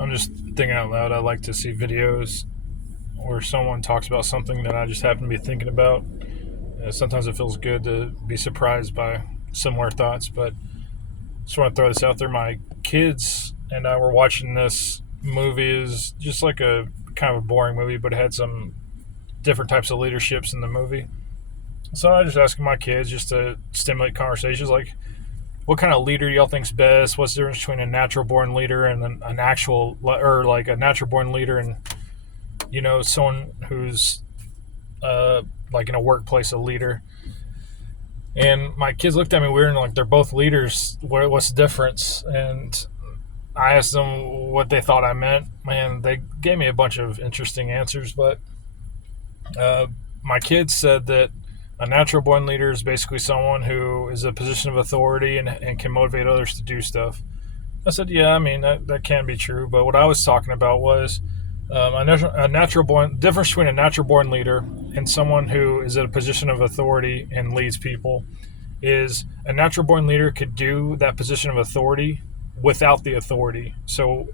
I'm just thinking out loud. I like to see videos where someone talks about something that I just happen to be thinking about. Sometimes it feels good to be surprised by similar thoughts, but just want to throw this out there. My kids and I were watching this movie. Is just like a kind of a boring movie, but it had some different types of leaderships in the movie. So I just asking my kids just to stimulate conversations like, what kind of leader y'all think's best? What's the difference between a natural born leader and an actual, or like a natural born leader and someone who's like in a workplace, a leader? And my kids looked at me weird and like, they're both leaders. What's the difference? And I asked them what they thought I meant. Man, they gave me a bunch of interesting answers, but uh, my kids said that a natural born leader is basically someone who is a position of authority and can motivate others to do stuff. I said, yeah, I mean, that can be true. But what I was talking about was a natural born difference between a natural born leader and someone who is at a position of authority and leads people is a natural born leader could do that position of authority without the authority. So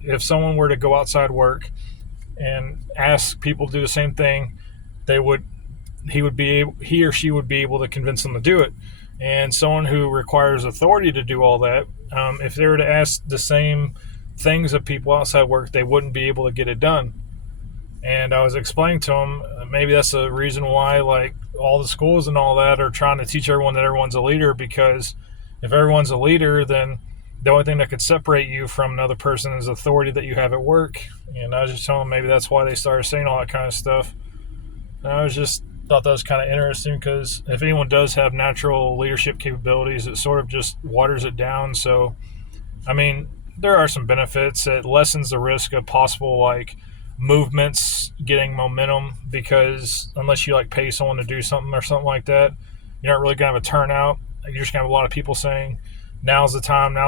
if someone were to go outside work and ask people to do the same thing, they would he or she would be able to convince them to do it. And someone who requires authority to do all that, if they were to ask the same things of people outside work, they wouldn't be able to get it done. And I was explaining to them, maybe that's the reason why like all the schools and all that are trying to teach everyone that everyone's a leader, because if everyone's a leader, then the only thing that could separate you from another person is authority that you have at work. And I was just telling them maybe that's why they started saying all that kind of stuff. And I was just thought that was kind of interesting, because if anyone does have natural leadership capabilities, it sort of just waters it down. So, I mean, there are some benefits. It lessens the risk of possible like movements getting momentum, because unless you like pay someone to do something or something like that, you're not really gonna have a turnout. You're just gonna have a lot of people saying, now's the time,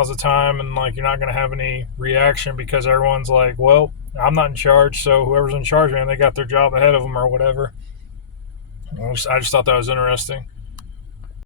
and like you're not gonna have any reaction because everyone's like, well, I'm not in charge, so whoever's in charge, man, they got their job ahead of them or whatever. I just thought that was interesting.